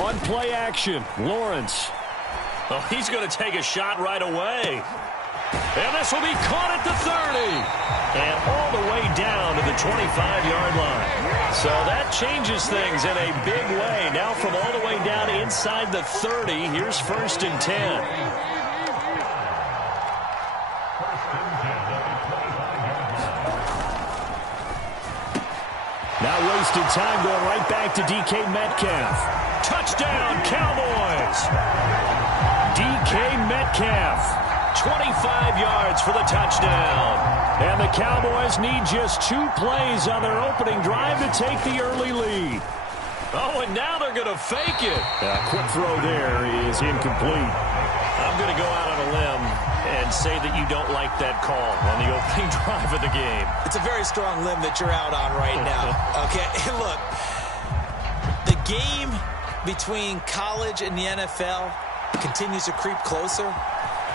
On play action, Lawrence. Oh, he's going to take a shot right away. And this will be caught at the 30. And all the way down to the 25-yard line. So that changes things in a big way. Now from all the way down inside the 30, here's 1st and 10. Now wasted time going right back to DK Metcalf. Touchdown, Cowboys! DK Metcalf. 25 yards for the touchdown. And the Cowboys need just 2 plays on their opening drive to take the early lead. Oh, and now they're going to fake it. Quick throw there is incomplete. I'm going to go out on a limb and say that you don't like that call on the opening drive of the game. It's a very strong limb that you're out on right now. Okay, look, the game between college and the NFL continues to creep closer.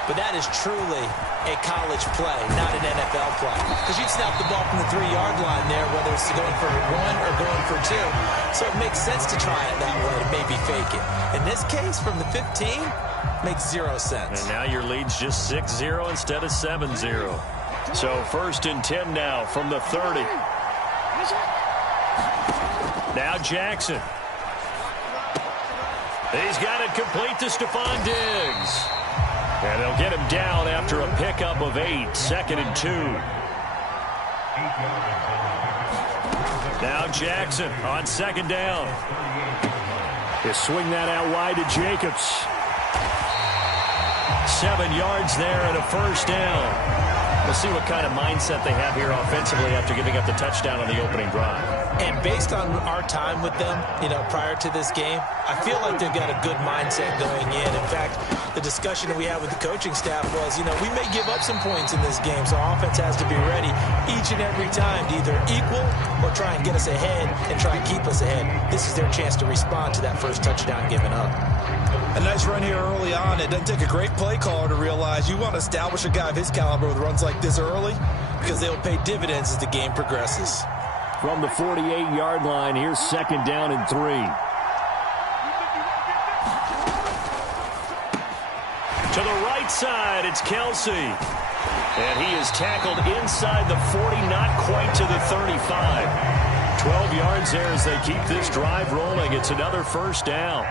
But that is truly a college play, not an NFL play. Because you'd snap the ball from the 3-yard line there, whether it's going for 1 or going for 2. So it makes sense to try it that way to maybe fake it. In this case, from the 15, makes 0 sense. And now your lead's just 6-0 instead of 7-0. So 1st and 10 now from the 30. Now Jackson. He's got it complete to Stephon Diggs. And they'll get him down after a pickup of 8, 2nd and 2. Now Jackson on 2nd down. He'll swing that out wide to Jacobs. 7 yards there and a 1st down. We'll see what kind of mindset they have here offensively after giving up the touchdown on the opening drive. And based on our time with them, prior to this game, I feel like they've got a good mindset going in. In fact, the discussion that we had with the coaching staff was, we may give up some points in this game, so our offense has to be ready each and every time to either equal or try and get us ahead and try and keep us ahead. This is their chance to respond to that first touchdown given up. A nice run here early on. It doesn't take a great play caller to realize you want to establish a guy of his caliber with runs like this early because they'll pay dividends as the game progresses. From the 48-yard line, here's 2nd down and 3. To the right side, it's Kelsey. And he is tackled inside the 40, not quite to the 35. 12 yards there as they keep this drive rolling. It's another 1st down.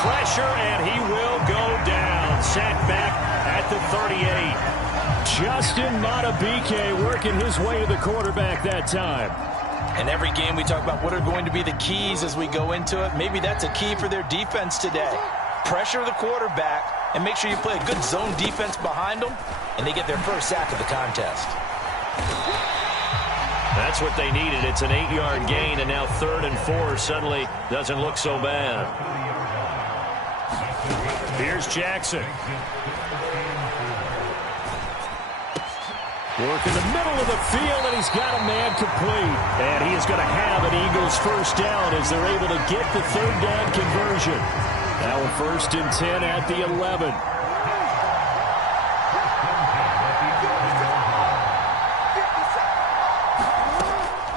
Pressure, and he will go down. Sacked back at the 38. Justin Madubuike working his way to the quarterback that time. And every game we talk about what are going to be the keys as we go into it. Maybe that's a key for their defense today. Pressure the quarterback and make sure you play a good zone defense behind them, and they get their first sack of the contest. That's what they needed. It's an 8-yard gain, and now 3rd and 4 suddenly doesn't look so bad. Here's Jackson. Work in the middle of the field, and he's got a man complete. And he is going to have an Eagles 1st down as they're able to get the 3rd down conversion. Now a 1st and 10 at the 11.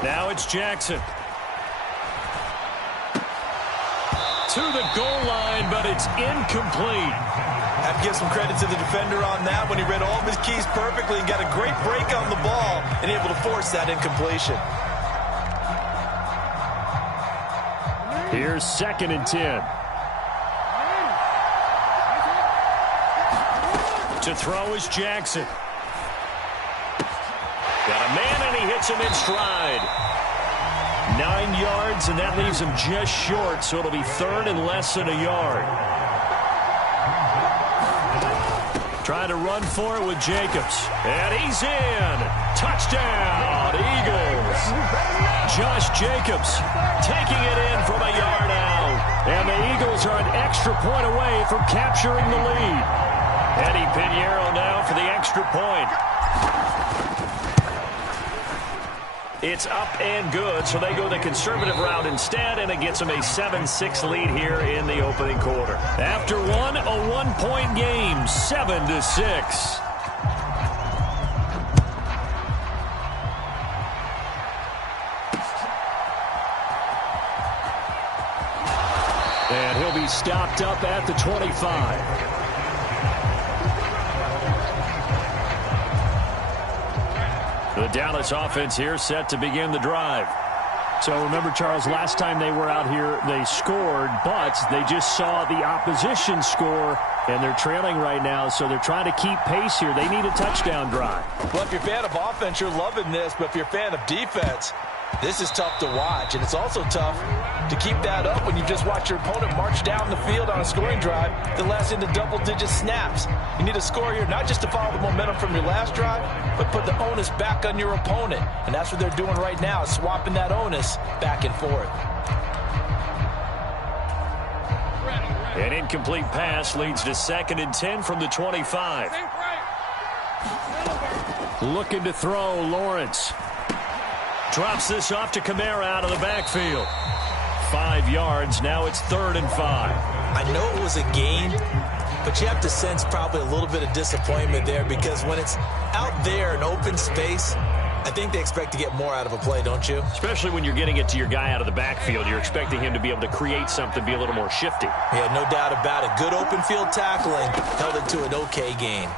Now it's Jackson. To the goal line, but it's incomplete. I have to give some credit to the defender on that when he read all of his keys perfectly and got a great break on the ball and able to force that incompletion. Here's 2nd and 10. To throw is Jackson. Got a man, and he hits him in stride. 9 yards, and that leaves him just short, so it'll be 3rd and less than a yard. Trying to run for it with Jacobs. And he's in. Touchdown, Eagles. Josh Jacobs taking it in from a yard out. And the Eagles are an extra point away from capturing the lead. Eddie Pinheiro now for the extra point. It's up and good, so they go the conservative route instead, and it gets them a 7-6 lead here in the opening quarter. After a 1-point game, 7-6. stopped up at the 25. The Dallas offense here set to begin the drive. So remember, Charles, last time they were out here, they scored, but they just saw the opposition score, and they're trailing right now, so they're trying to keep pace here. They need a touchdown drive. Well, if you're a fan of offense, you're loving this, but if you're a fan of defense, this is tough to watch, and it's also tough to keep that up when you just watch your opponent march down the field on a scoring drive that lasts into double-digit snaps. You need a score here, not just to follow the momentum from your last drive, but put the onus back on your opponent. And that's what they're doing right now, swapping that onus back and forth. An incomplete pass leads to 2nd and 10 from the 25. Looking to throw, Lawrence. Drops this off to Kamara out of the backfield. 5 yards. Now it's 3rd and 5. I know it was a gain, but you have to sense probably a little bit of disappointment there, because when it's out there in open space, I think they expect to get more out of a play, don't you? Especially when you're getting it to your guy out of the backfield. You're expecting him to be able to create something, be a little more shifty. Yeah, no doubt about it. Good open field tackling held it to an okay gain.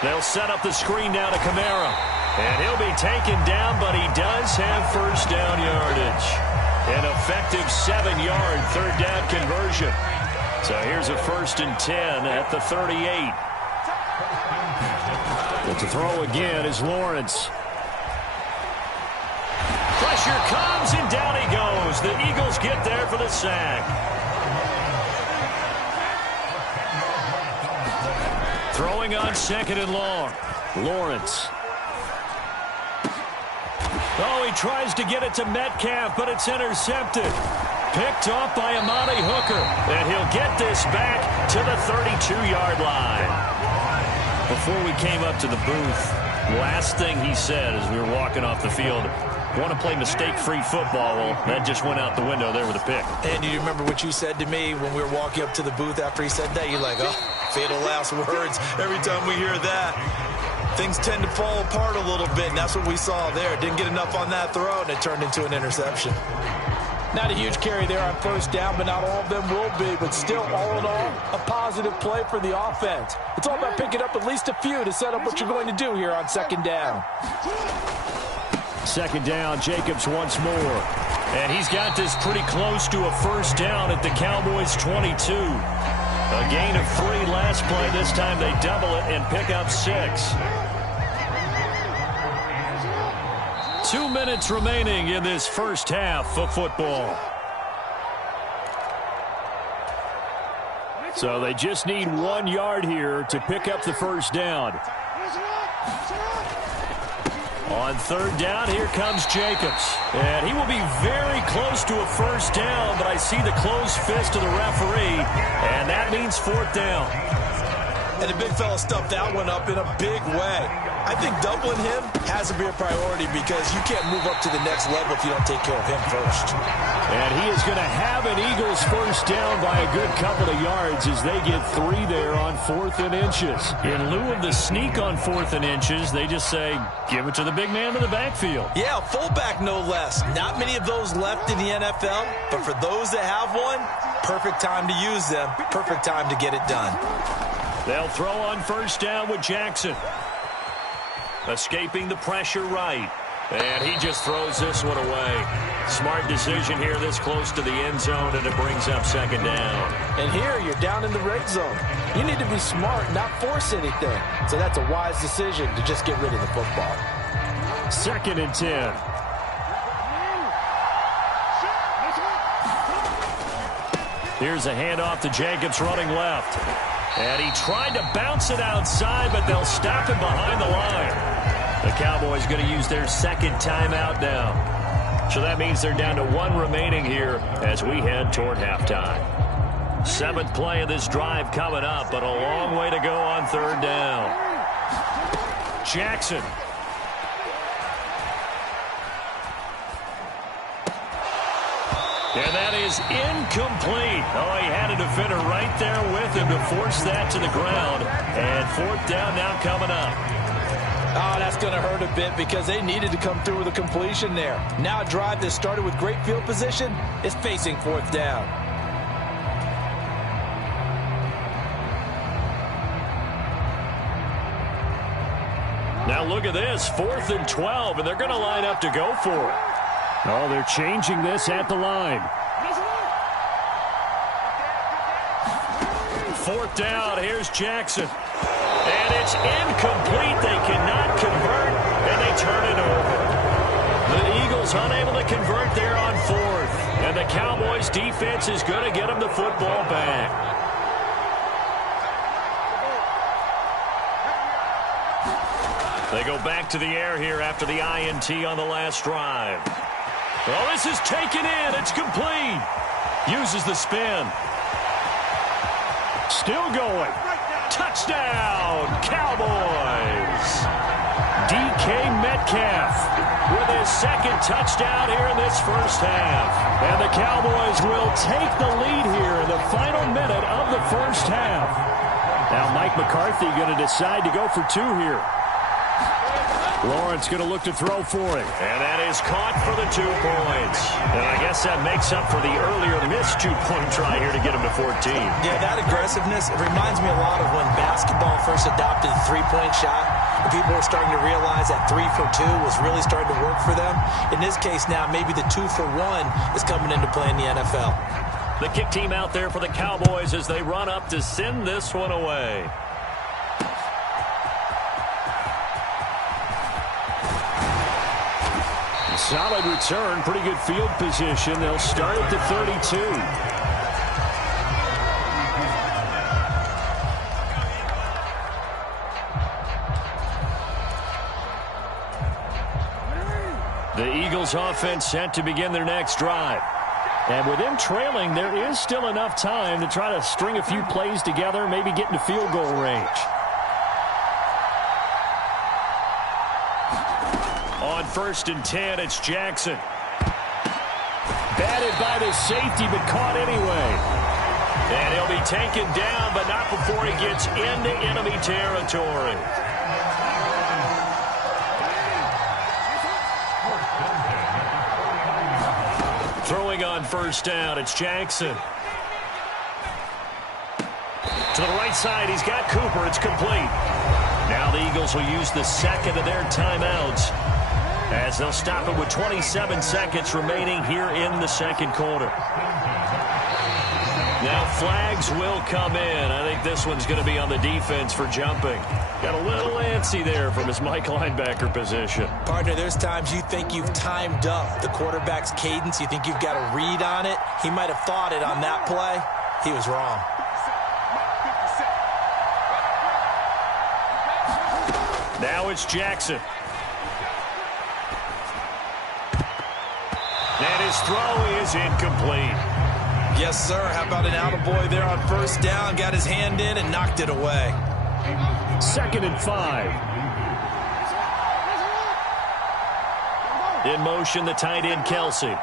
They'll set up the screen now to Kamara. And he'll be taken down, but he does have first down yardage. An effective 7-yard third down conversion. So here's a 1st and 10 at the 38. But to throw again is Lawrence. Pressure comes, and down he goes. The Eagles get there for the sack. Throwing on 2nd and long. Lawrence. Oh, he tries to get it to Metcalf, but it's intercepted. Picked off by Amani Hooker. And he'll get this back to the 32-yard line. Before we came up to the booth, last thing he said as we were walking off the field, want to play mistake-free football. Well, that just went out the window there with a pick. And you remember what you said to me when we were walking up to the booth after he said that? You're like, oh, fatal last words. Every time we hear that, things tend to fall apart a little bit, and that's what we saw there. Didn't get enough on that throw, and it turned into an interception. Not a huge carry there on first down, but not all of them will be. But still, all in all, a positive play for the offense. It's all about picking up at least a few to set up what you're going to do here on 2nd down. 2nd down, Jacobs once more. And he's got this pretty close to a first down at the Cowboys' 22. A gain of 3 last play. This time they double it and pick up 6. 2 minutes remaining in this first half of football. So they just need 1 yard here to pick up the first down. On 3rd down, here comes Jacobs. And he will be very close to a first down, but I see the closed fist of the referee, and that means 4th down. And the big fella stuffed that one up in a big way. I think doubling him has to be a priority, because you can't move up to the next level if you don't take care of him first. And he is going to have an Eagles first down by a good couple of yards as they get 3 there on 4th and inches. In lieu of the sneak on 4th and inches, they just say, give it to the big man in the backfield. Yeah, fullback no less. Not many of those left in the NFL, but for those that have one, perfect time to use them, perfect time to get it done. They'll throw on first down with Jackson. Escaping the pressure right. And he just throws this one away. Smart decision here this close to the end zone, and it brings up 2nd down. And here you're down in the red zone. You need to be smart, not force anything. So that's a wise decision to just get rid of the football. 2nd and 10. Here's a handoff to Jacobs running left. And he tried to bounce it outside, but they'll stop him behind the line. The Cowboys going to use their 2nd timeout now. So that means they're down to 1 remaining here as we head toward halftime. 7th play of this drive coming up, but a long way to go on 3rd down. Jackson. And that is incomplete. Oh, he had a defender right there with him to force that to the ground. And 4th down now coming up. Oh, that's going to hurt a bit, because they needed to come through with a completion there. Now a drive that started with great field position is facing 4th down. Now look at this, 4th and 12, and they're going to line up to go for it. Oh, they're changing this at the line. 4th down, here's Jackson. And it's incomplete. They cannot convert, and they turn it over. The Eagles unable to convert there on 4th. And the Cowboys defense is going to get them the football back. They go back to the air here after the INT on the last drive. Well, this is taken in. It's complete. Uses the spin. Still going. Touchdown, Cowboys. DK Metcalf with his second touchdown here in this first half. And the Cowboys will take the lead here in the final minute of the first half. Now Mike McCarthy going to decide to go for 2 here. Lawrence going to look to throw for it. And that is caught for the 2 points. And I guess that makes up for the earlier missed 2-point try here to get him to 14. Yeah, that aggressiveness, it reminds me a lot of when basketball first adopted the 3-point shot. And people were starting to realize that 3 for 2 was really starting to work for them. In this case now, maybe the 2 for 1 is coming into play in the NFL. The kick team out there for the Cowboys as they run up to send this one away. Solid return, pretty good field position. They'll start at the 32. The Eagles offense set to begin their next drive. And with them trailing, there is still enough time to try to string a few plays together, maybe get into field goal range. On 1st and 10, it's Jackson. Batted by the safety, but caught anyway. And he'll be taken down, but not before he gets into enemy territory. Throwing on 1st down, it's Jackson. To the right side, he's got Cooper. It's complete. Now the Eagles will use the second of their timeouts as they'll stop it with 27 seconds remaining here in the second quarter. Now flags will come in. I think this one's going to be on the defense for jumping. Got a little antsy there from his Mike linebacker position. Partner, there's times you think you've timed up the quarterback's cadence. You think you've got a read on it. He might have thought it on that play. He was wrong. Now it's Jackson. And his throw is incomplete. Yes, sir. How about an attaboy there on 1st down? Got his hand in and knocked it away. 2nd and 5. In motion, the tight end, Kelsey.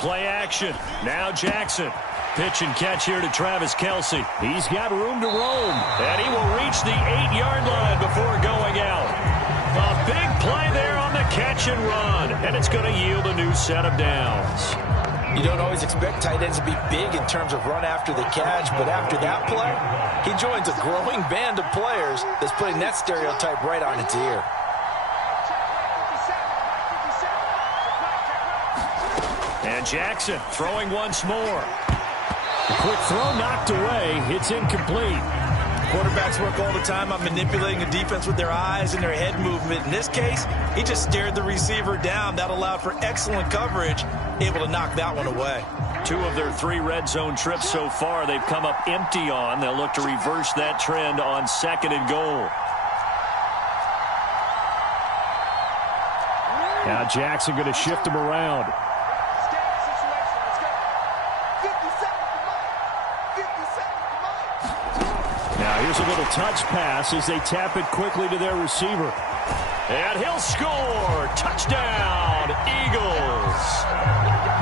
Play action. Now Jackson. Pitch and catch here to Travis Kelsey. He's got room to roam. And he will reach the 8-yard line before going out. A big play there on the catch and run. And it's going to yield a new set of downs. You don't always expect tight ends to be big in terms of run after the catch, but after that play, he joins a growing band of players that's putting that stereotype right on its ear. And Jackson throwing once more. A quick throw knocked away. It's incomplete. Quarterbacks work all the time on manipulating the defense with their eyes and their head movement. In this case, he just stared the receiver down. That allowed for excellent coverage, able to knock that one away. 2 of their 3 red zone trips so far, they've come up empty on. They'll look to reverse that trend on 2nd and goal. Now Jackson going to shift him around. Now here's a little touch pass as they tap it quickly to their receiver. And he'll score. Touchdown, Eagles.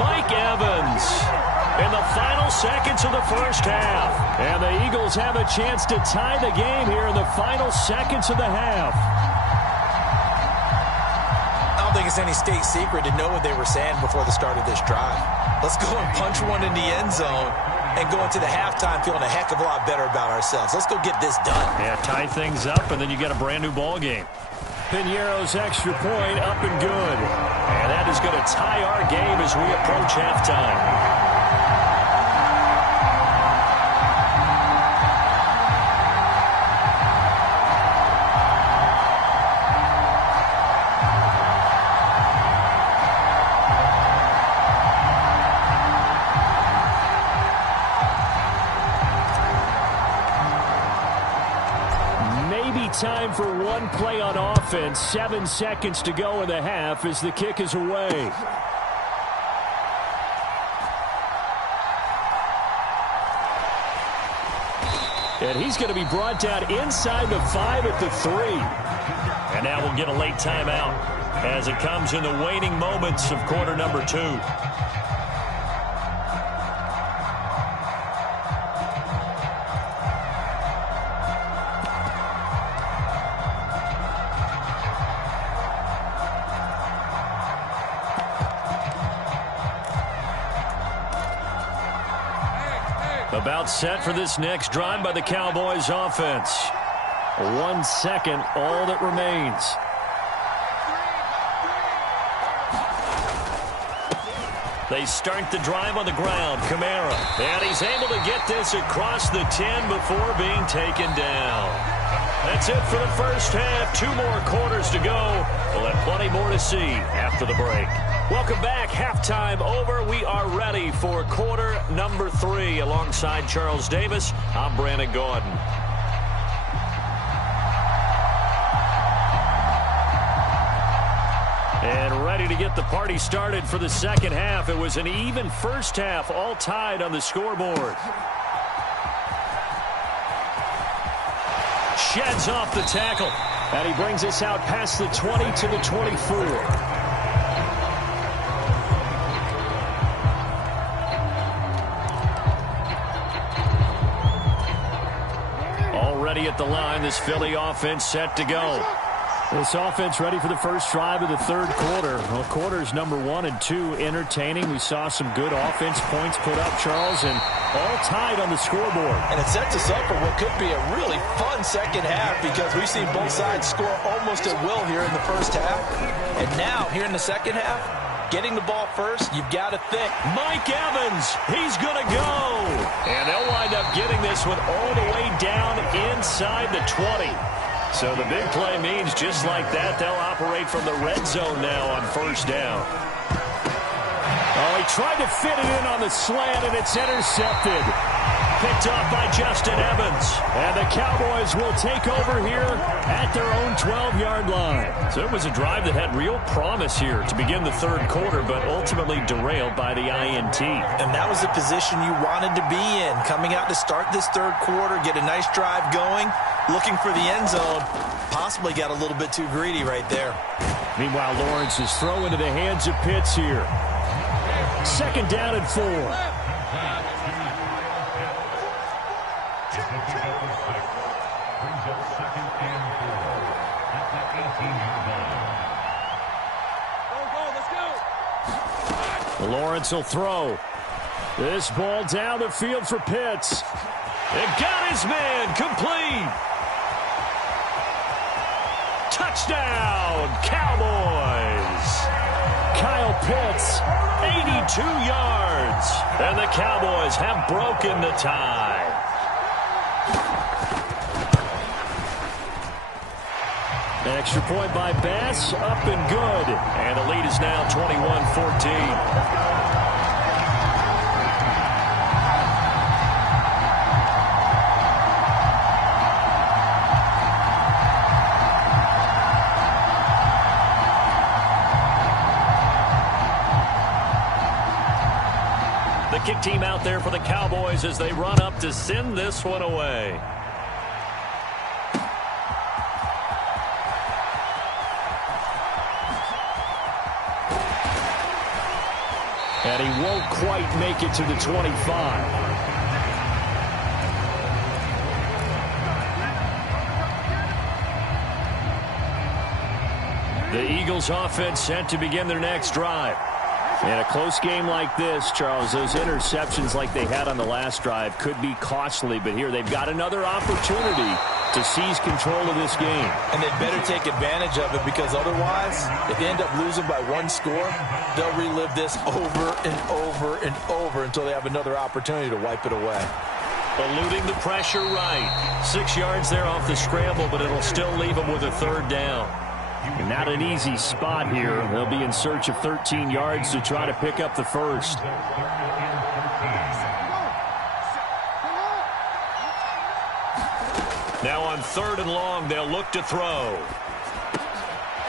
Mike Evans in the final seconds of the first half. And the Eagles have a chance to tie the game here in the final seconds of the half. I don't think it's any state secret to know what they were saying before the start of this drive. Let's go and punch one in the end zone and go into the halftime feeling a heck of a lot better about ourselves. Let's go get this done. Yeah, tie things up, and then you get a brand-new ball game. Piñeiro's extra point up and good. And that is going to tie our game as we approach halftime. Time for one play on offense. 7 seconds to go in the half as the kick is away. And he's going to be brought down inside the 5 at the 3. And now we'll get a late timeout as it comes in the waning moments of quarter number 2. About set for this next drive by the Cowboys offense. 1 second, all that remains. They start the drive on the ground. Kamara. And he's able to get this across the 10 before being taken down. That's it for the first half. 2 more quarters to go. We'll have plenty more to see after the break. Welcome back. Halftime over. We are ready for quarter number 3. Alongside Charles Davis, I'm Brandon Gaudin. And ready to get the party started for the second half. It was an even first half, all tied on the scoreboard. Sheds off the tackle. And he brings us out past the 20 to the 24. At the line, this Philly offense set to go. This offense ready for the first drive of the third quarter. Well, quarters number 1 and 2 entertaining. We saw some good offense points put up, Charles, and all tied on the scoreboard. And it sets us up for what could be a really fun second half because we've seen both sides score almost at will here in the first half. And now, here in the second half, getting the ball first, you've got to think. Mike Evans, he's going to go. And they'll wind up getting this one all the way down inside the 20. So the big play means just like that, they'll operate from the red zone now on first down. Oh, he tried to fit it in on the slant, and it's intercepted. Picked up by Justin Evans. And the Cowboys will take over here at their own 12-yard line. So it was a drive that had real promise here to begin the third quarter, but ultimately derailed by the INT. And that was the position you wanted to be in. Coming out to start this third quarter, get a nice drive going, looking for the end zone. Possibly got a little bit too greedy right there. Meanwhile, Lawrence is thrown into the hands of Pitts here. Second down and 4. Lawrence will throw. This ball down the field for Pitts. It got his man complete. Touchdown, Cowboys. Kyle Pitts, 82 yards. And the Cowboys have broken the tie. Extra point by Bass, up and good. And the lead is now 21-14. The kick team out there for the Cowboys as they run up to send this one away. And he won't quite make it to the 25. The Eagles offense set to begin their next drive. In a close game like this, Charles, those interceptions like they had on the last drive could be costly, but here they've got another opportunity to seize control of this game. And they'd better take advantage of it, because otherwise, if they end up losing by one score, they'll relive this over and over and over until they have another opportunity to wipe it away. Eluding the pressure right. 6 yards there off the scramble, but it'll still leave them with a third down. Not an easy spot here. They'll be in search of 13 yards to try to pick up the first. Now on 3rd and long, they'll look to throw.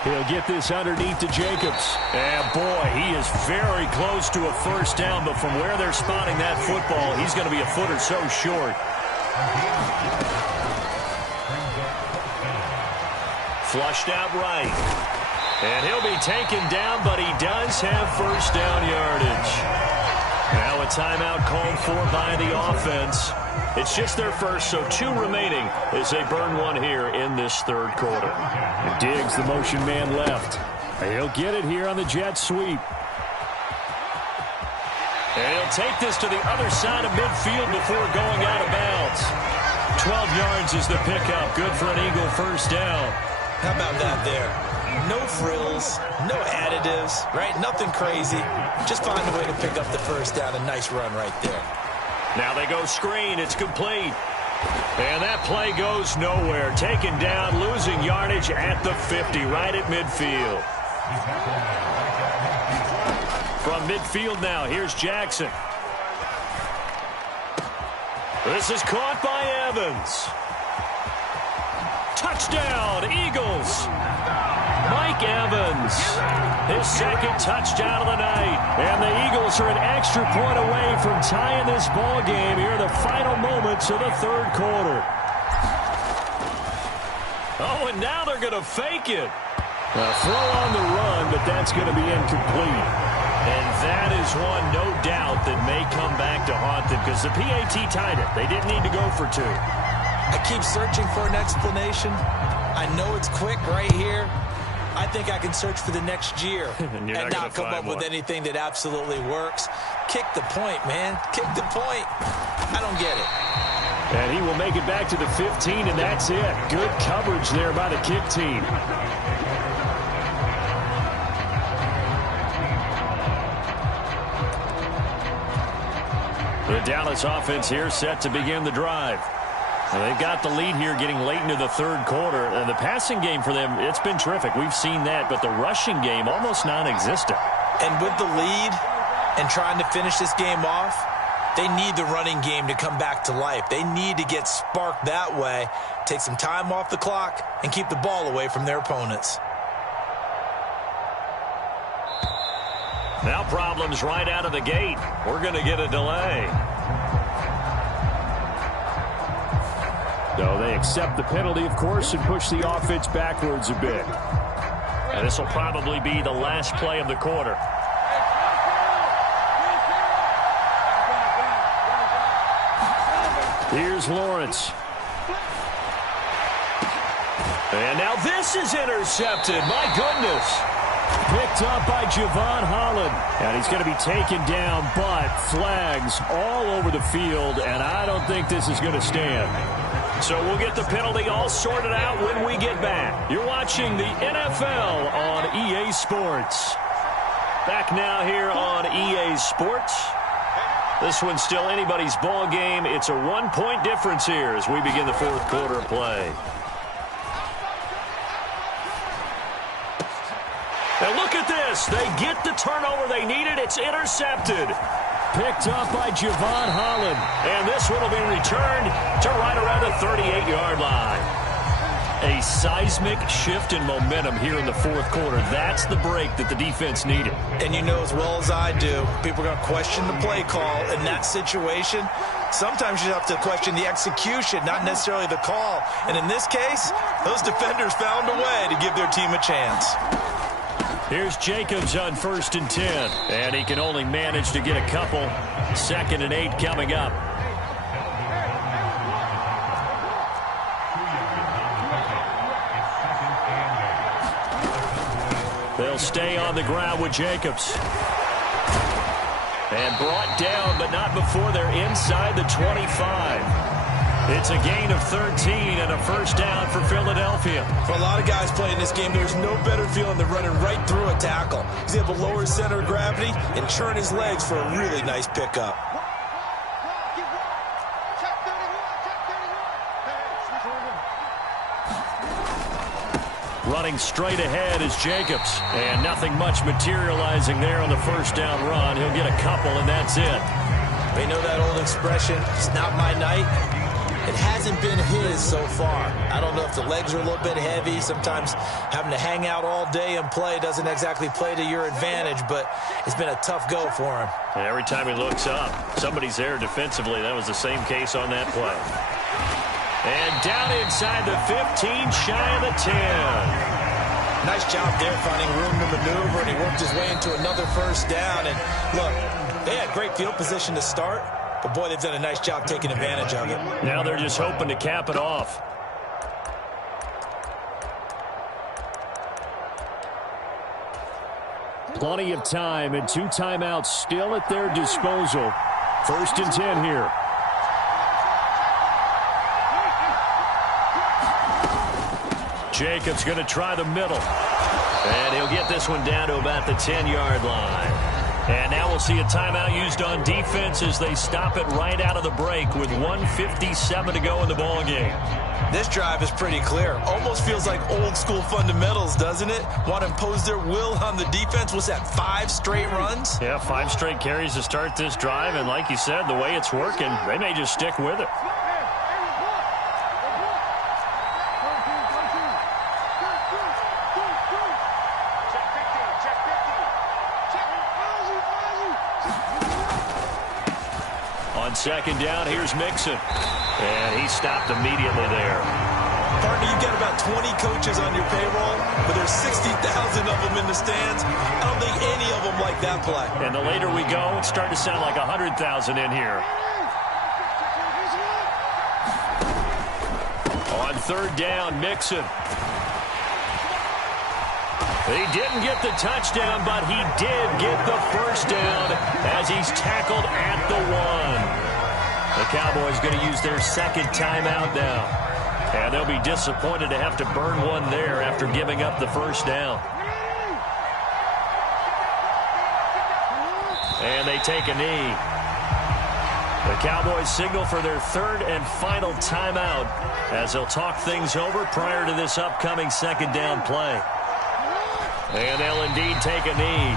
He'll get this underneath to Jacobs. And boy, he is very close to a first down, but from where they're spotting that football, he's going to be a foot or so short. Flushed out right. And he'll be taken down, but he does have first down yardage. Now a timeout called for by the offense. It's just their first, so 2 remaining as they burn one here in this 3rd quarter. Diggs, the motion man left. He'll get it here on the jet sweep. And he'll take this to the other side of midfield before going out of bounds. 12 yards is the pickup. Good for an Eagle first down. How about that there? No frills, no additives, right? Nothing crazy. Just find a way to pick up the first down. A nice run right there. Now they go screen. It's complete. And that play goes nowhere. Taken down, losing yardage at the 50, right at midfield. From midfield now, here's Jackson. This is caught by Evans. Touchdown, Eagles. Mike Evans, his 2nd touchdown of the night. And the Eagles are an extra point away from tying this ball game here in the final moments of the 3rd quarter. Oh, and now they're going to fake it. A throw on the run, but that's going to be incomplete. And that is one, no doubt, that may come back to haunt them, because the PAT tied it. They didn't need to go for 2. I keep searching for an explanation. I know it's quick right here. I think I can search for the next year and not come up with anything that absolutely works. Kick the point, man. Kick the point. I don't get it. And he will make it back to the 15, and that's it. Good coverage there by the kick team. The Dallas offense here set to begin the drive. And they've got the lead here getting late into the 3rd quarter. And the passing game for them, it's been terrific. We've seen that. But the rushing game, almost non-existent. And with the lead and trying to finish this game off, they need the running game to come back to life. They need to get sparked that way, take some time off the clock, and keep the ball away from their opponents. Now problems right out of the gate. We're going to get a delay. So they accept the penalty, of course, and push the offense backwards a bit. And this will probably be the last play of the quarter. Here's Lawrence. And now this is intercepted. My goodness. Picked up by Javon Holland. And he's going to be taken down, but flags all over the field, and I don't think this is going to stand. So we'll get the penalty all sorted out when we get back. You're watching the NFL on EA Sports. Back now here on EA Sports. This one's still anybody's ball game. It's a 1-point difference here as we begin the 4th quarter of play. Now look at this. They get the turnover they needed. It's intercepted. Picked up by Javon Holland. And this one will be returned to right around the 38-yard line. A seismic shift in momentum here in the 4th quarter. That's the break that the defense needed. And you know as well as I do, people are going to question the play call in that situation. Sometimes you have to question the execution, not necessarily the call. And in this case, those defenders found a way to give their team a chance. Here's Jacobs on 1st and 10. And he can only manage to get a couple. 2nd and 8 coming up. They'll stay on the ground with Jacobs. And brought down, but not before they're inside the 25. It's a gain of 13 and a first down for Philadelphia. For a lot of guys playing this game, there's no better feeling than running right through a tackle. He's able to lower his center of gravity and churn his legs for a really nice pickup. Running straight ahead is Jacobs. And nothing much materializing there on the first down run. He'll get a couple, and that's it. They know that old expression, it's not my night. It hasn't been his so far. I don't know if the legs are a little bit heavy. Sometimes having to hang out all day and play doesn't exactly play to your advantage, but it's been a tough go for him. And every time he looks up, somebody's there defensively. That was the same case on that play. And down inside the 15, shy of the 10. Nice job there finding room to maneuver, and he worked his way into another first down. And look, they had great field position to start, but boy, they've done a nice job taking advantage of it. Now they're just hoping to cap it off. Plenty of time and 2 timeouts still at their disposal. 1st and 10 here. Jacobs going to try the middle. And he'll get this one down to about the 10-yard line. And now we'll see a timeout used on defense as they stop it right out of the break with 1:57 to go in the ballgame. This drive is pretty clear. Almost feels like old school fundamentals, doesn't it? Want to impose their will on the defense. What's that, 5 straight runs? Yeah, 5 straight carries to start this drive. And like you said, the way it's working, they may just stick with it. On 2nd down, here's Mixon. And he stopped immediately there. Partner, you've got about 20 coaches on your payroll, but there's 60,000 of them in the stands. I don't think any of them like that play. And the later we go, it's starting to sound like 100,000 in here. On 3rd down, Mixon. He didn't get the touchdown, but he did get the first down as he's tackled at the 1. The Cowboys going to use their 2nd timeout now. And they'll be disappointed to have to burn one there after giving up the first down. And they take a knee. The Cowboys signal for their 3rd and final timeout as they'll talk things over prior to this upcoming 2nd down play. And they'll indeed take a knee.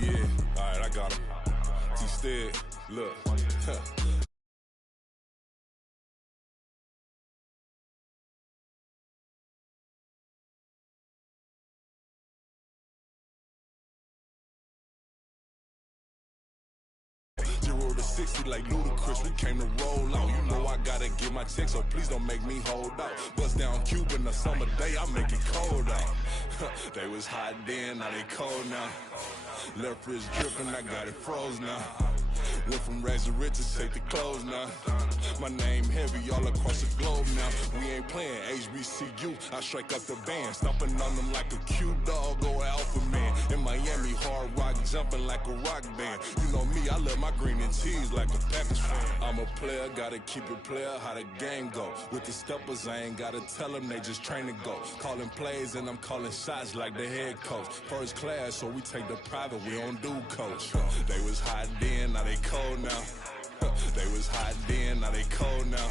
Yeah. All right, I got him. T-Stead, look. To 60 like ludicrous, we came to roll out. You know I gotta get my check, so please don't make me hold out. Bust down Cuban a summer day, I make it cold out. They was hot then, now they cold now. Left wrist dripping, I got it froze now. Went from rags to riches, take the clothes now. My name heavy all across the globe now. We ain't playing HBCU, I strike up the band. Stomping on them like a cute dog or alpha man. In Miami, hard rock jumping like a rock band. You know me, I love my green and cheese like a Packers fan. I'm a player, gotta keep it player, how the game go. With the steppers, I ain't gotta tell them, they just train to go. Calling plays and I'm calling shots like the head coach. First class, so we take the private, we don't do coach. They was hot then, now they cold now. They was hot then, now they cold now.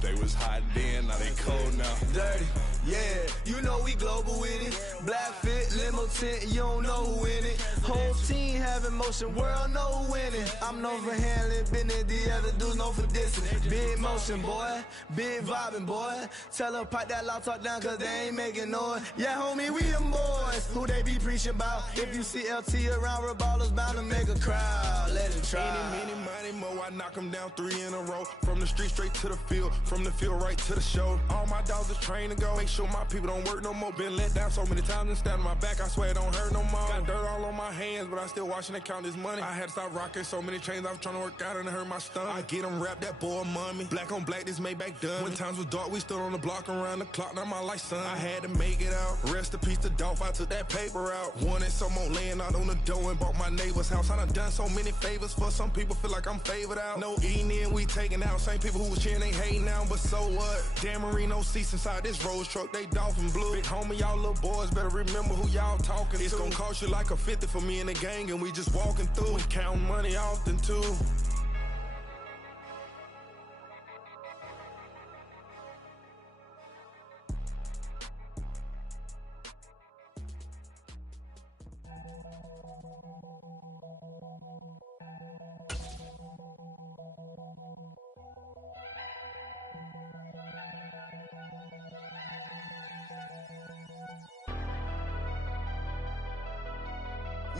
They was hot then, now they cold now. Dirty, yeah, you know we global with it. Black fit, limo tent, you don't know who in it. Whole team having motion, world know winning. I'm known for handling business, the other dudes known for dissing. Big motion, boy, big vibing, boy. Tell her pipe that loud talk down, cause they ain't making noise. Yeah, homie, we them boys, who they be preaching about. If you see LT around, Reballers bound to make a crowd. Let it try. Many, mo, I knock them down 3 in a row. From the street straight to the field, from the field right to the show. All my dogs is trained to go. Make sure my people don't work no more. Been let down so many times and stand on my back, I swear it don't hurt no more. Got dirt all on my hands, but I still watching it count this money. I had to stop rocking so many chains, I was trying to work out and it hurt my stomach. I get them wrap that boy mommy. Black on black, this Maybach done. When times was dark, we stood on the block around the clock. Now my life, son. I had to make it out. Rest in peace to Dolph, I took that paper out. Wanted some more laying out on the door and bought my neighbor's house. I done so many favors for some people, feel like I'm favored out. No eating in, we taking out. Same people who was cheering, they hating now, but so what? Dan Marino seats inside this Rolls truck, they Dolphin blue. Big homie, y'all little boys better remember who y'all talking to. It's gonna cost you like a 50 for me and the gang, and we just walking through. We counting money often too.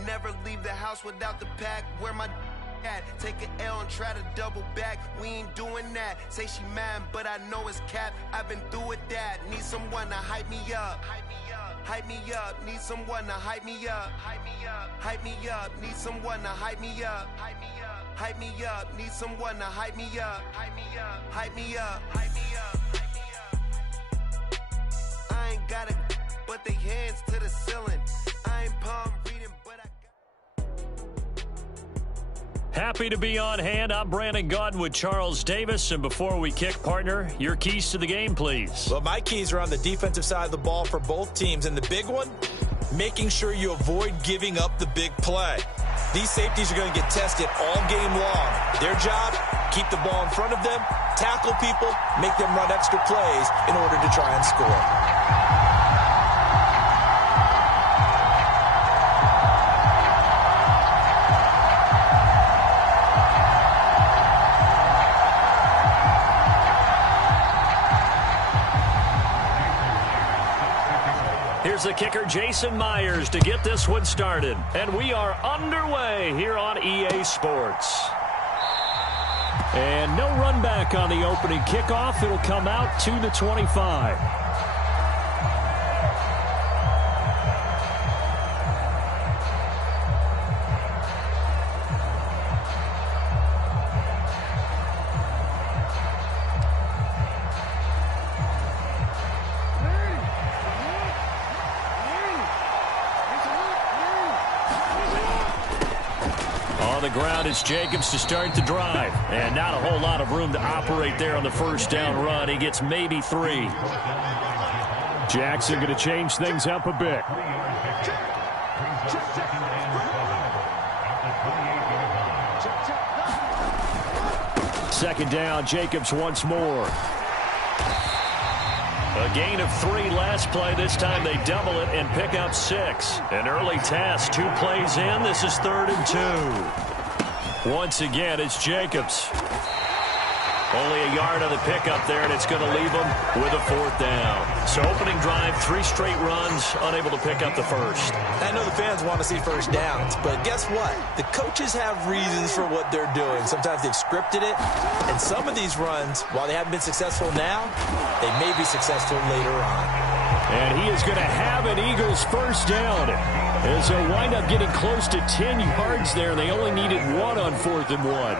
Never leave the house without the pack. Where my at? Take an L and try to double back. We ain't doing that. Say she mad, but I know it's cap. I've been through with that. Need someone to hype me up. Hype me up. Need someone to hype me up. Hype me up. Need someone to hype me up. Hype me up. Need someone to hype me up. Hype me up. I ain't got it, but they hands to the ceiling. I ain't palm reading, but I Happy to be on hand. I'm Brandon Gaudin with Charles Davis. And before we kick, partner, your keys to the game, please. Well, my keys are on the defensive side of the ball for both teams. And the big one, making sure you avoid giving up the big play. These safeties are going to get tested all game long. Their job, keep the ball in front of them, tackle people, make them run extra plays in order to try and score. Here's the kicker, Jason Myers, to get this one started. And we are underway here on EA Sports. And no run back on the opening kickoff. It'll come out to the 25. The ground is Jacobs to start the drive. And not a whole lot of room to operate there on the first down run. He gets maybe 3. Jackson going to change things up a bit. Second down, Jacobs once more. A gain of 3 last play. This time they double it and pick up 6. An early test. 2 plays in. This is 3rd and 2. Once again, it's Jacobs. Only a yard on the pickup there, and it's going to leave them with a 4th down. So opening drive, 3 straight runs, unable to pick up the first. I know the fans want to see first downs, but guess what? The coaches have reasons for what they're doing. Sometimes they've scripted it, and some of these runs, while they haven't been successful now, they may be successful later on. And he is going to have an Eagles first down. As they'll wind up getting close to 10 yards there. They only needed 1 on 4th and 1.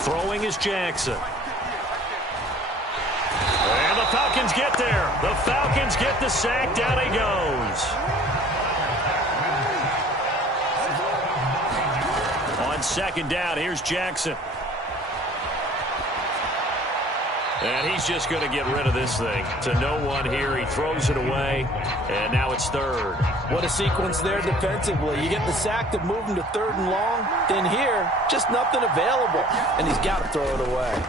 Throwing is Jackson. And the Falcons get there. The Falcons get the sack. Down he goes. On second down, here's Jackson. And he's just going to get rid of this thing. To no one here. He throws it away, and now it's third. What a sequence there defensively. You get the sack to move him to 3rd and long. Then here, just nothing available, and he's got to throw it away.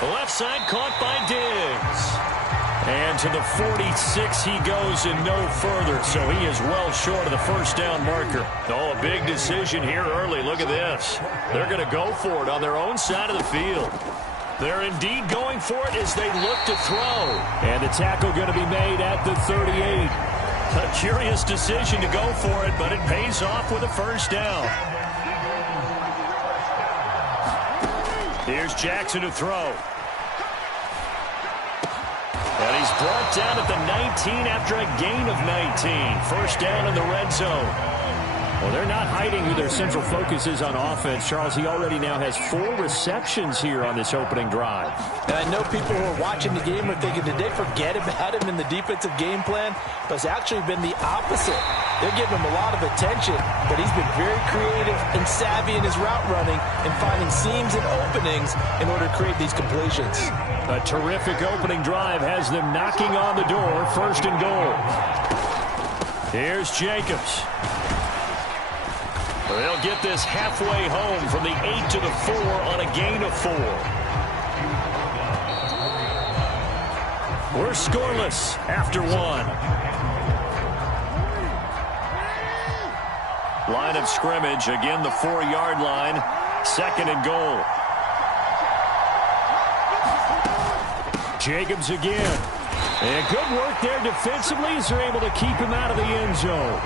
The left side caught by Diggs. And to the 46 he goes and no further, so he is well short of the first down marker. Oh, a big decision here early. Look at this. They're going to go for it on their own side of the field. They're indeed going for it as they look to throw. And the tackle going to be made at the 38. A curious decision to go for it, but it pays off with a first down. Here's Jackson to throw. And he's brought down at the 19 after a gain of 19. First down in the red zone. Well, they're not hiding who their central focus is on offense. Charles, he already now has 4 receptions here on this opening drive. And I know people who are watching the game are thinking, did they forget about him in the defensive game plan? But it's actually been the opposite. They're giving him a lot of attention, but he's been very creative and savvy in his route running and finding seams and openings in order to create these completions. A terrific opening drive has them knocking on the door. First and goal. Here's Jacobs. They'll get this halfway home from the 8 to the 4 on a gain of 4. We're scoreless after 1. Line of scrimmage, again the 4-yard line. Second and goal. Jacobs again. And good work there defensively as they're able to keep him out of the end zone.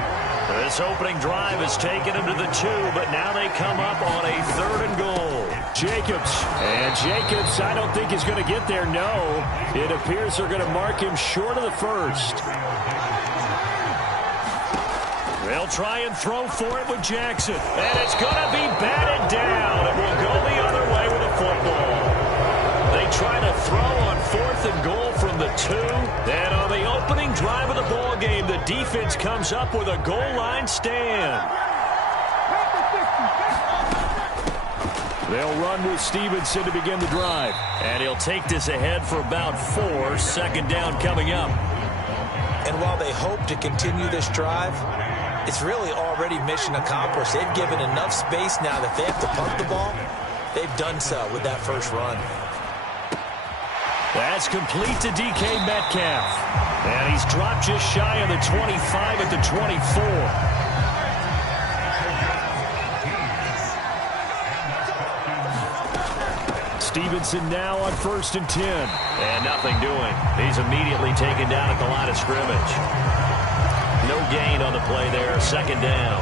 This opening drive has taken him to the 2, but now they come up on a 3rd and goal. Jacobs. And Jacobs, I don't think is going to get there. No. It appears they're going to mark him short of the first. They'll try and throw for it with Jackson. And it's going to be batted down. It will go the other way with a football. They try to throw on 4th and goal from the 2. And on the opening drive of the ball game, the defense comes up with a goal line stand. They'll run with Stevenson to begin the drive. And he'll take this ahead for about 4. Second down coming up. And while they hope to continue this drive, it's really already mission accomplished. They've given enough space now that they have to punt the ball. They've done so with that first run. That's complete to DK Metcalf. And he's dropped just shy of the 25 at the 24. Stevenson now on 1st and 10. And nothing doing. He's immediately taken down at the line of scrimmage. No gain on the play there. Second down.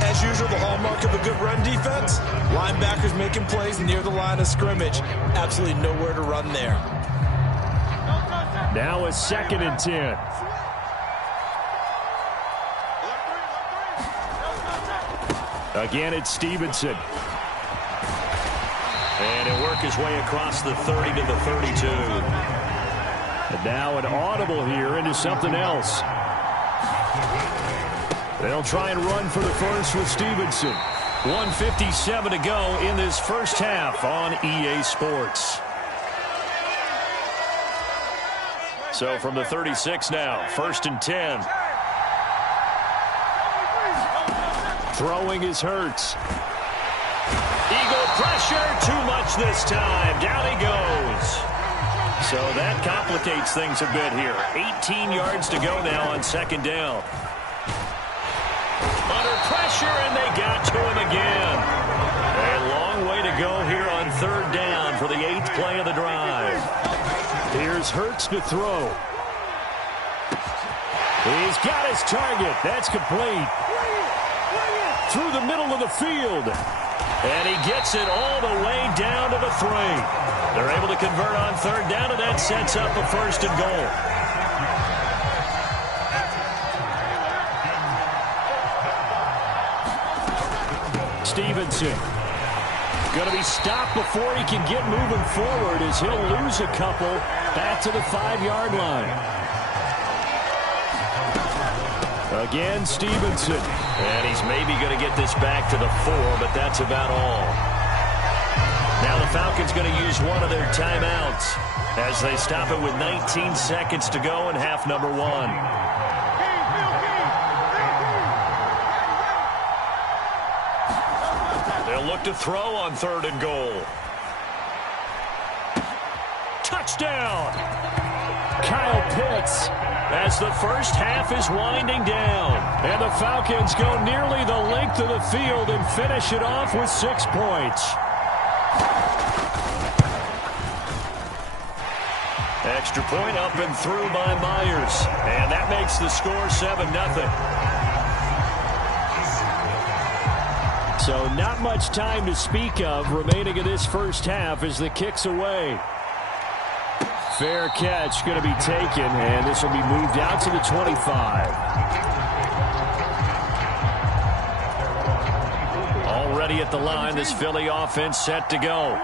As usual, the hallmark of a good run defense, linebackers making plays near the line of scrimmage. Absolutely nowhere to run there. Now a 2nd and 10. Again, it's Stevenson. And he'll work his way across the 30 to the 32. And now an audible here into something else. They'll try and run for the first with Stevenson. 1:57 to go in this first half on EA Sports. So from the 36 now, 1st and 10. Throwing is Hurts. Eagle pressure, too much this time. Down he goes. So that complicates things a bit here. 18 yards to go now on 2nd down. Under pressure, and they got to him again. A long way to go here on 3rd down for the 8th play of the drive. Here's Hurts to throw. He's got his target. That's complete. Through the middle of the field. And he gets it all the way down to the 3. They're able to convert on 3rd down, and that sets up a 1st and goal. Stevenson going to be stopped before he can get moving forward as he'll lose a couple back to the 5-yard line. Again, Stevenson. And he's maybe going to get this back to the 4, but that's about all. Now the Falcons going to use one of their timeouts as they stop it with 19 seconds to go in half number one. They'll look to throw on 3rd and goal. Touchdown! Kyle Pitts as the first half is winding down. And the Falcons go nearly the length of the field and finish it off with 6 points. Extra point up and through by Myers. And that makes the score 7-0. So not much time to speak of remaining in this first half as the kick's away. Fair catch going to be taken, and this will be moved out to the 25. Already at the line, this Philly offense set to go.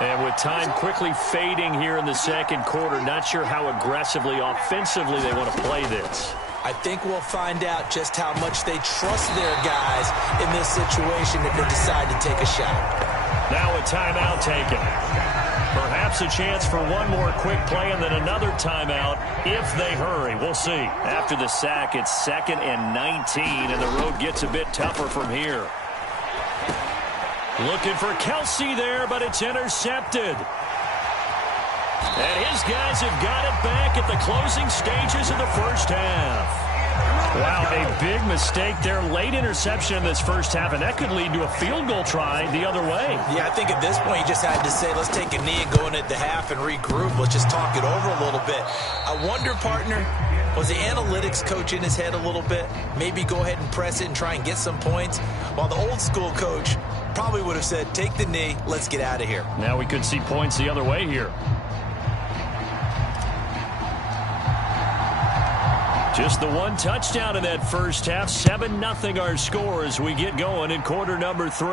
And with time quickly fading here in the second quarter, not sure how aggressively, offensively they want to play this. I think we'll find out just how much they trust their guys in this situation if they decide to take a shot. Now a timeout taken. Perhaps a chance for one more quick play and then another timeout if they hurry. We'll see. After the sack, it's 2nd and 19, and the road gets a bit tougher from here. Looking for Kelsey there, but it's intercepted. And his guys have got it back at the closing stages of the first half. Wow, a big mistake there. Late interception in this first half, and that could lead to a field goal try the other way. Yeah, I think at this point you just had to say, let's take a knee and go in at the half and regroup. Let's just talk it over a little bit. I wonder, partner, was the analytics coach in his head a little bit? Maybe go ahead and press it and try and get some points? While the old school coach probably would have said, take the knee, let's get out of here. Now we could see points the other way here. Just the one touchdown in that first half. 7-0 our score as we get going in quarter number 3.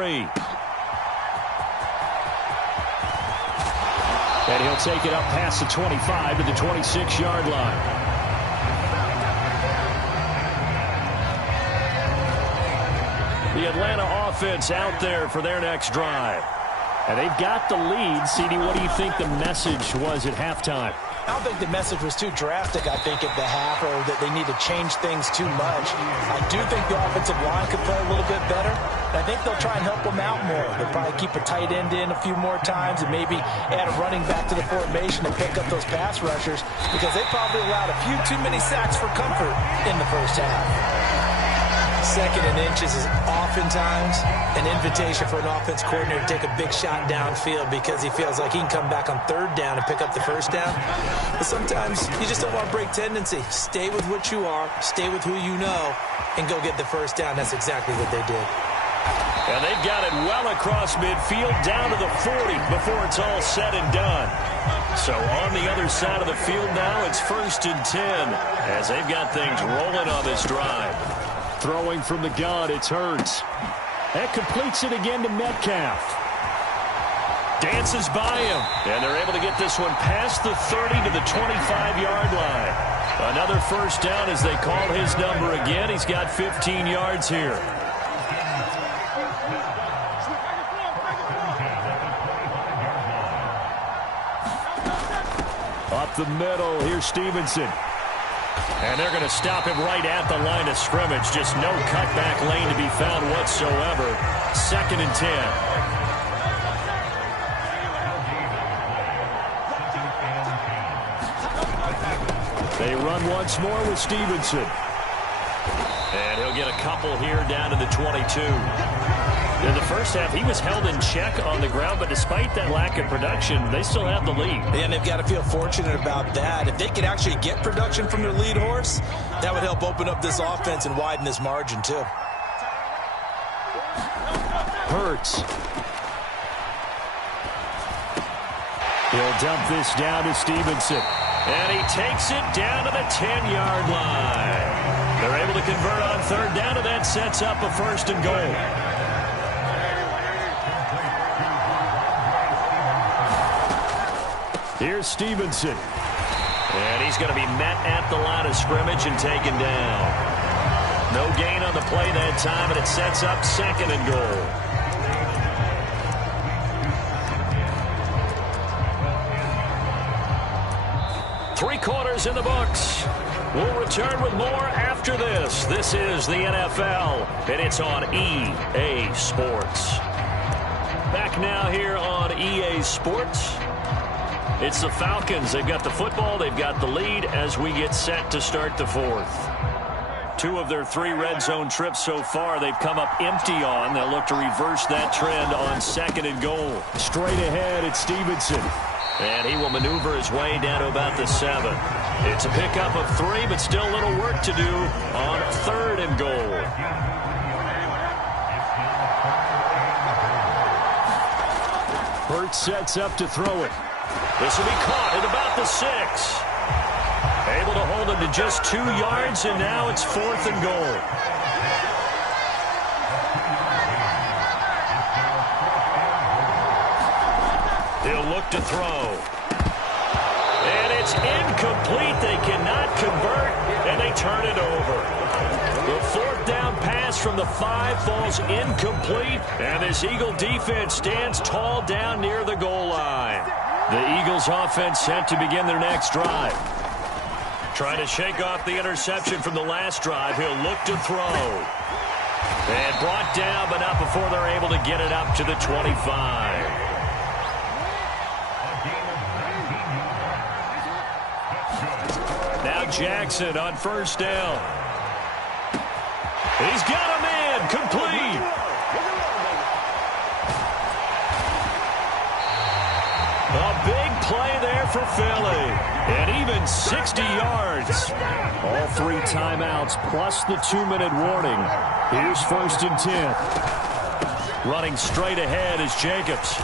And he'll take it up past the 25 to the 26-yard line. The Atlanta offense out there for their next drive. And they've got the lead. CD, what do you think the message was at halftime? I don't think the message was too drastic, I think, at the half, or that they need to change things too much. I do think the offensive line could play a little bit better. I think they'll try and help them out more. They'll probably keep a tight end in a few more times and maybe add a running back to the formation and pick up those pass rushers, because they probably allowed a few too many sacks for comfort in the first half. 2nd and inches is oftentimes an invitation for an offense coordinator to take a big shot downfield because he feels like he can come back on 3rd down and pick up the first down. But sometimes you just don't want to break tendency. Stay with what you are, stay with who you know, and go get the first down. That's exactly what they did. And they've got it well across midfield down to the 40 before it's all said and done. So on the other side of the field now, it's 1st and 10 as they've got things rolling on this drive. Throwing from the gun, it's Hurts. That completes it again to Metcalf. Dances by him, and they're able to get this one past the 30 to the 25-yard line. Another first down as they call his number again. He's got 15 yards here. Up the middle, here's Stevenson. And they're going to stop him right at the line of scrimmage. Just no cutback lane to be found whatsoever. 2nd and 10. They run once more with Stevenson. And he'll get a couple here down to the 22. In the first half, he was held in check on the ground, but despite that lack of production, they still have the lead. And they've got to feel fortunate about that. If they could actually get production from their lead horse, that would help open up this offense and widen this margin, too. Hurts. He'll dump this down to Stevenson. And he takes it down to the 10-yard line. They're able to convert on 3rd down, and that sets up a 1st and goal. Here's Stevenson. And he's going to be met at the line of scrimmage and taken down. No gain on the play that time, and it sets up 2nd and goal. 3 quarters in the books. We'll return with more after this. This is the NFL, and it's on EA Sports. Back now here on EA Sports. It's the Falcons. They've got the football. They've got the lead as we get set to start the 4th. 2 of their 3 red zone trips so far they've come up empty on. They'll look to reverse that trend on 2nd and goal. Straight ahead, it's Stevenson. And he will maneuver his way down to about the 7. It's a pickup of 3, but still a little work to do on 3rd and goal. Burt sets up to throw it. This will be caught at about the 6. Able to hold him to just 2 yards, and now it's 4th and goal. He'll look to throw. And it's incomplete. They cannot convert, and they turn it over. The 4th down pass from the 5 falls incomplete, and this Eagle defense stands tall down near the goal line. The Eagles offense set to begin their next drive. Trying to shake off the interception from the last drive. He'll look to throw. And brought down, but not before they're able to get it up to the 25. Now Jackson on 1st down. He's got a man, complete. A big play there for Philly. And even 60 yards. All 3 timeouts plus the 2-minute warning. Here's 1st and 10. Running straight ahead is Jacobs.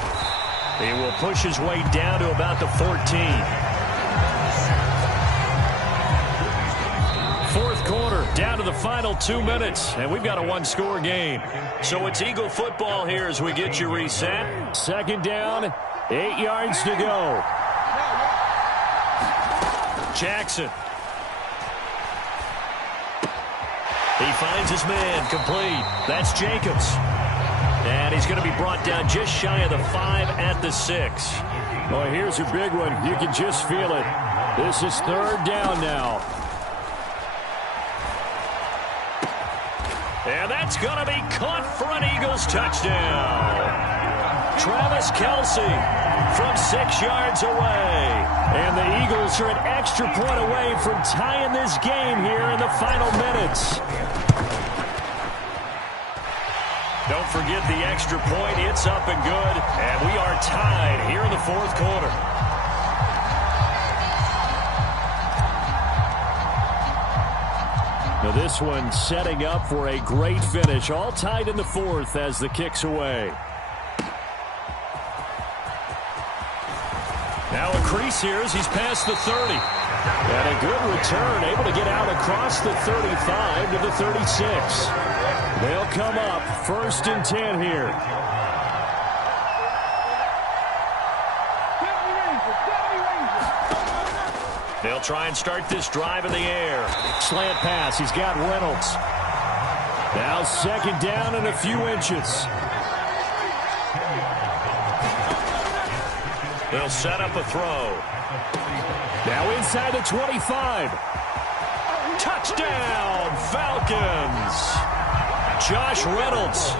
He will push his way down to about the 14. 4th quarter, down to the final 2 minutes, and we've got a 1-score game. So it's Eagle football here as we get you reset. 2nd down, 8 yards to go. Jackson. He finds his man, complete. That's Jacobs. And he's going to be brought down just shy of the 5 at the 6. Well, here's a big one. You can just feel it. This is 3rd down now. And that's going to be caught for an Eagles touchdown. Travis Kelce from 6 yards away. And the Eagles are an extra point away from tying this game here in the final minutes. Don't forget the extra point. It's up and good. And we are tied here in the 4th quarter. Now this one setting up for a great finish. All tied in the 4th as the kick's away. Now a crease here as he's past the 30. And a good return, able to get out across the 35 to the 36. They'll come up 1st and 10 here. They'll try and start this drive in the air. Slant pass, he's got Reynolds. Now 2nd down and a few inches. They'll set up a throw. Now inside the 25. Touchdown, Falcons. Josh Reynolds,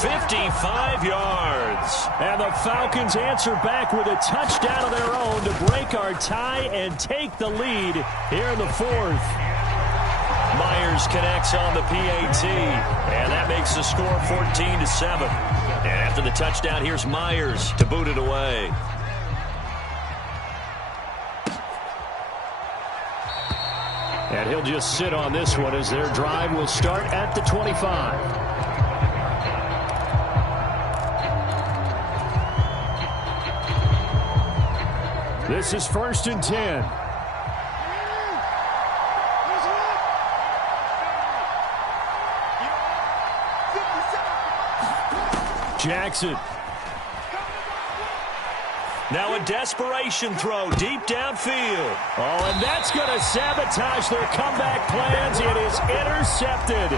55 yards. And the Falcons answer back with a touchdown of their own to break our tie and take the lead here in the 4th. Myers connects on the PAT, and that makes the score 14-7. And after the touchdown, here's Myers to boot it away. And he'll just sit on this one as their drive will start at the 25. This is 1st and 10. Jackson. Now a desperation throw deep downfield. Oh, and that's going to sabotage their comeback plans. It is intercepted.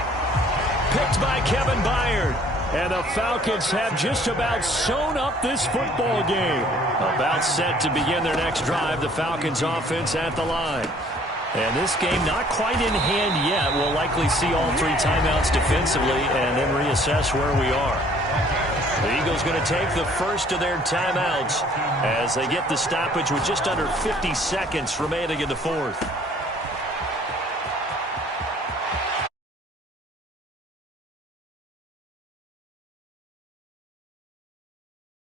Picked by Kevin Byard. And the Falcons have just about sewn up this football game. About set to begin their next drive, the Falcons offense at the line. And this game not quite in hand yet. We'll likely see all 3 timeouts defensively and then reassess where we are. The Eagles going to take the first of their timeouts as they get the stoppage with just under 50 seconds remaining in the fourth.